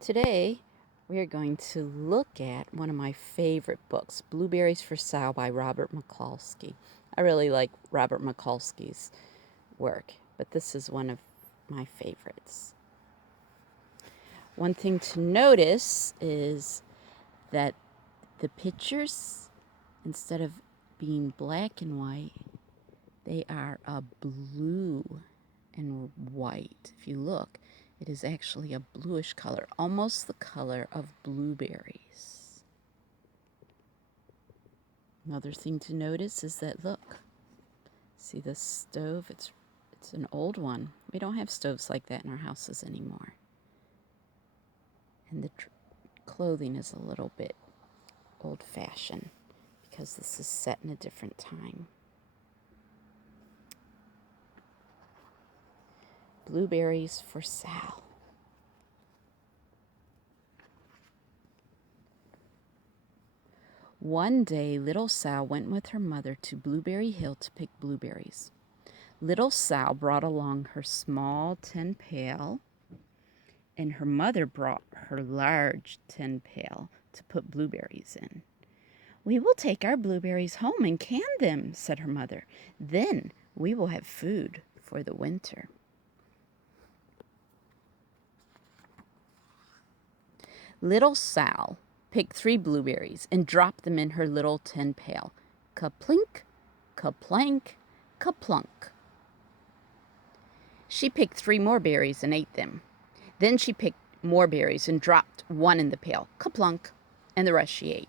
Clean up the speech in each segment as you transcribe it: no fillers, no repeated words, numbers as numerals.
Today, we are going to look at one of my favorite books, Blueberries for Sal by Robert McCloskey. I really like Robert McCloskey's work, but this is one of my favorites. One thing to notice is that the pictures, instead of being black and white, they are a blue and white. If you look, it is actually a bluish color, almost the color of blueberries. Another thing to notice is that, look, see the stove? It's an old one. We don't have stoves like that in our houses anymore. And the clothing is a little bit old-fashioned because this is set in a different time. Blueberries for Sal. One day, little Sal went with her mother to Blueberry Hill to pick blueberries. Little Sal brought along her small tin pail, and her mother brought her large tin pail to put blueberries in. "We will take our blueberries home and can them," said her mother. "Then we will have food for the winter." Little Sal picked 3 blueberries and dropped them in her little tin pail. Ka-plink, ka-plank, ka-plunk. She picked 3 more berries and ate them. Then she picked more berries and dropped 1 in the pail. Ka-plunk, and the rest she ate.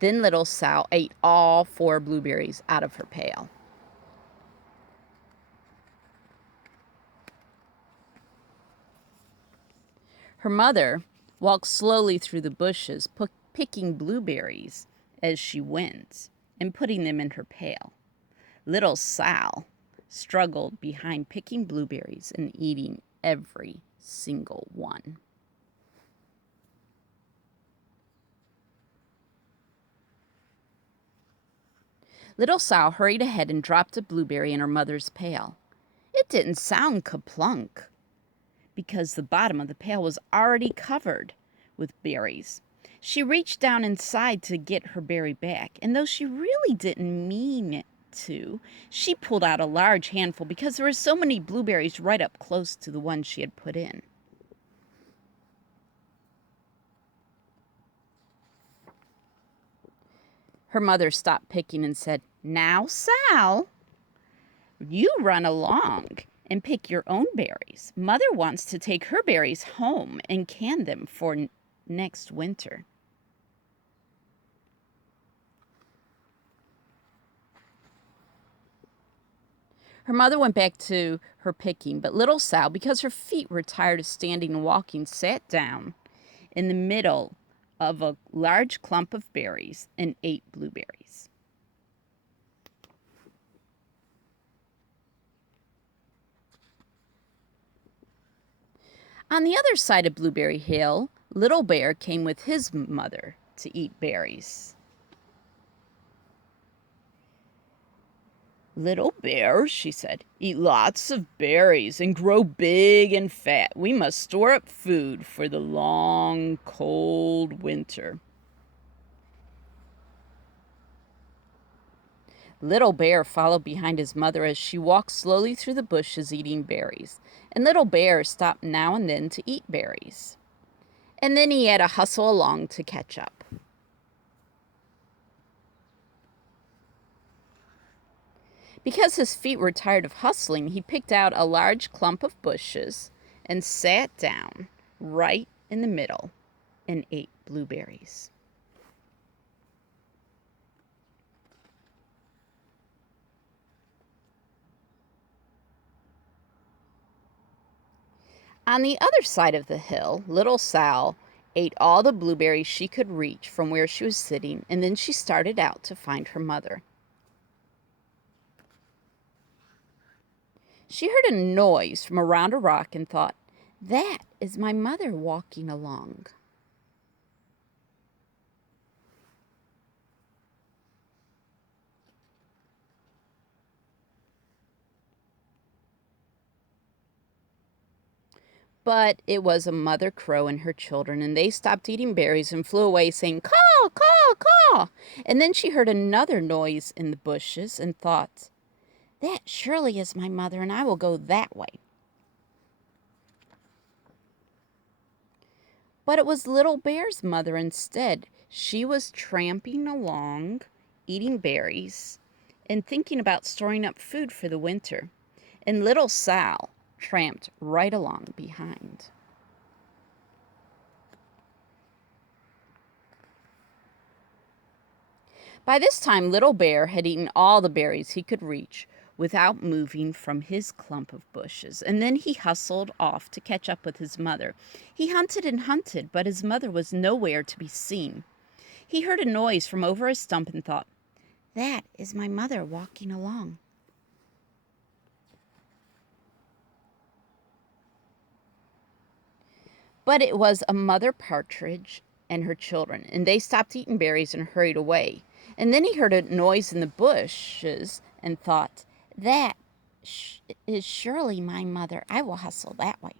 Then little Sal ate all 4 blueberries out of her pail. Her mother walked slowly through the bushes, picking blueberries as she went and putting them in her pail. Little Sal struggled behind picking blueberries and eating every single one. Little Sal hurried ahead and dropped a blueberry in her mother's pail. It didn't sound ka-plunk because the bottom of the pail was already covered with berries. She reached down inside to get her berry back, and though she really didn't mean to, she pulled out a large handful because there were so many blueberries right up close to the one she had put in. Her mother stopped picking and said, "Now, Sal, you run along and pick your own berries. Mother wants to take her berries home and can them for next winter." Her mother went back to her picking, but little Sal, because her feet were tired of standing and walking, sat down in the middle of a large clump of berries and ate blueberries. On the other side of Blueberry Hill, Little Bear came with his mother to eat berries. "Little Bear," she said, "eat lots of berries and grow big and fat. We must store up food for the long, cold winter." Little Bear followed behind his mother as she walked slowly through the bushes eating berries. And Little Bear stopped now and then to eat berries. And then he had to hustle along to catch up. Because his feet were tired of hustling, he picked out a large clump of bushes and sat down right in the middle and ate blueberries. On the other side of the hill, little Sal ate all the blueberries she could reach from where she was sitting, and then she started out to find her mother. She heard a noise from around a rock and thought, "That is my mother walking along." But it was a mother crow and her children, and they stopped eating berries and flew away saying, caw, caw, caw. And then she heard another noise in the bushes and thought, that surely is my mother, and I will go that way. But it was Little Bear's mother instead. She was tramping along, eating berries, and thinking about storing up food for the winter. And little Sal tramped right along behind. By this time, Little Bear had eaten all the berries he could reach without moving from his clump of bushes, and then he hustled off to catch up with his mother. He hunted and hunted, but his mother was nowhere to be seen. He heard a noise from over a stump and thought, that is my mother walking along. But it was a mother partridge and her children, and they stopped eating berries and hurried away. And then he heard a noise in the bushes and thought, that is surely my mother. I will hustle that way.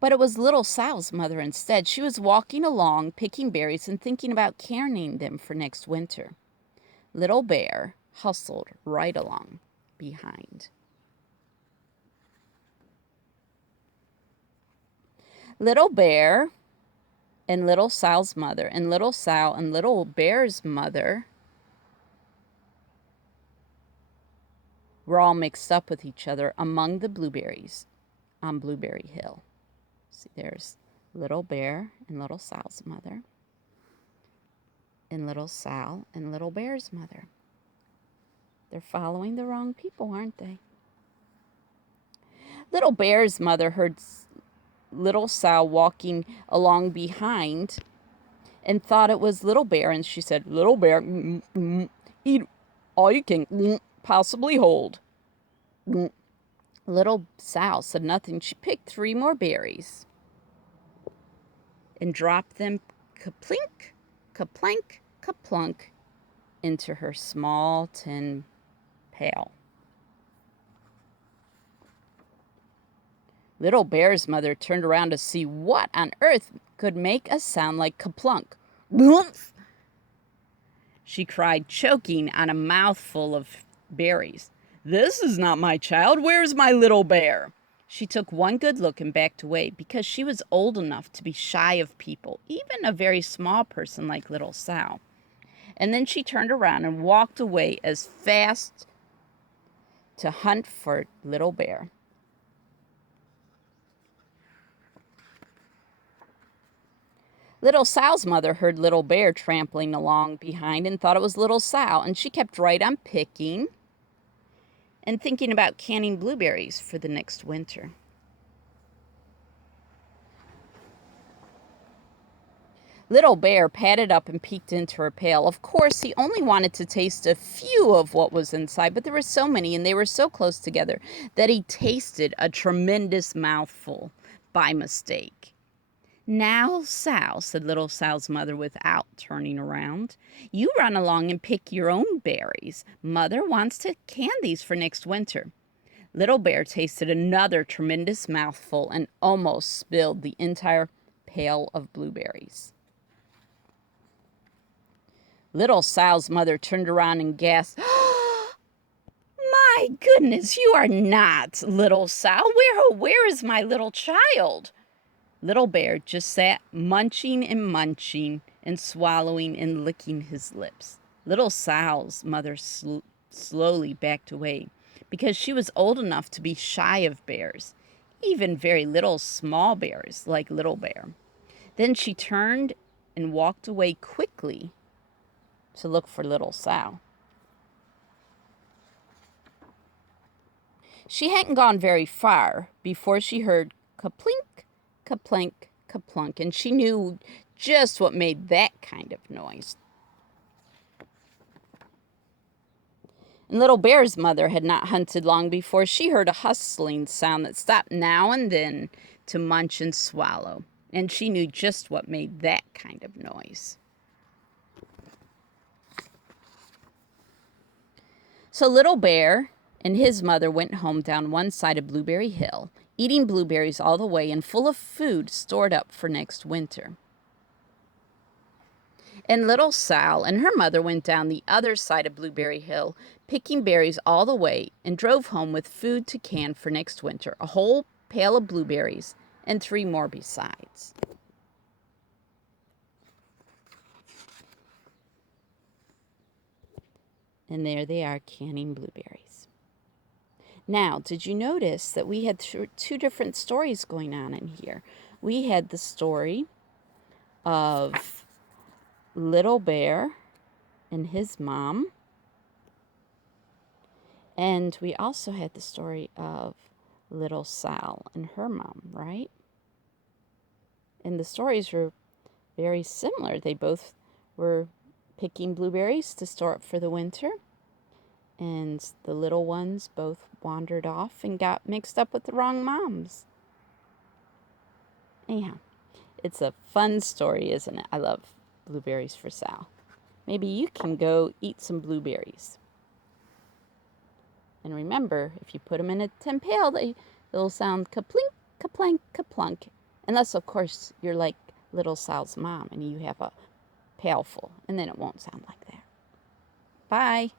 But it was Little Sal's mother instead. She was walking along, picking berries and thinking about carrying them for next winter. Little Bear hustled right along behind. Little Bear and Little Sal's mother, and Little Sal and Little Bear's mother were all mixed up with each other among the blueberries on Blueberry Hill. See, there's Little Bear and Little Sal's mother, and Little Sal and Little Bear's mother. They're following the wrong people, aren't they? Little Bear's mother heard Little Sal walking along behind and thought it was Little Bear, and she said, Little Bear, eat all you can possibly hold. Little Sal said nothing. She picked 3 more berries and dropped them kaplink, kaplank, kaplunk into her small tin pail. Little Bear's mother turned around to see what on earth could make a sound like kaplunk. She cried, choking on a mouthful of berries. This is not my child. Where's my little bear? She took one good look and backed away because she was old enough to be shy of people, even a very small person like Little Sal. And then she turned around and walked away as fast to hunt for Little Bear. Little Sal's mother heard Little Bear trampling along behind and thought it was Little Sal, and she kept right on picking and thinking about canning blueberries for the next winter. Little Bear padded up and peeked into her pail. Of course, he only wanted to taste a few of what was inside, but there were so many and they were so close together that he tasted a tremendous mouthful by mistake. Now, Sal, said Little Sal's mother without turning around, you run along and pick your own berries. Mother wants to can these for next winter. Little Bear tasted another tremendous mouthful and almost spilled the entire pail of blueberries. Little Sal's mother turned around and gasped, my goodness, you are not Little Sal. Where is my little child? Little Bear just sat munching and swallowing and licking his lips. Little Sal's mother slowly backed away because she was old enough to be shy of bears, even very little small bears like Little Bear. Then she turned and walked away quickly to look for Little Sal. She hadn't gone very far before she heard kaplink, kaplank, kaplunk, and she knew just what made that kind of noise. And Little Bear's mother had not hunted long before she heard a hustling sound that stopped now and then to munch and swallow, and she knew just what made that kind of noise. So Little Bear and his mother went home down one side of Blueberry Hill, eating blueberries all the way and full of food stored up for next winter. And little Sal and her mother went down the other side of Blueberry Hill, picking berries all the way, and drove home with food to can for next winter, a whole pail of blueberries and 3 more besides. And there they are, canning blueberries. Now, did you notice that we had 2 different stories going on in here? We had the story of Little Bear and his mom. And we also had the story of Little Sal and her mom, right? And the stories were very similar. They both were picking blueberries to store up for the winter. And the little ones both wandered off and got mixed up with the wrong moms. Anyhow, it's a fun story, isn't it? I love Blueberries for Sal. Maybe you can go eat some blueberries. And remember, if you put them in a tin pail, they'll sound kaplink, kaplank, kaplunk. Unless, of course, you're like Little Sal's mom and you have a pail full, and then it won't sound like that. Bye.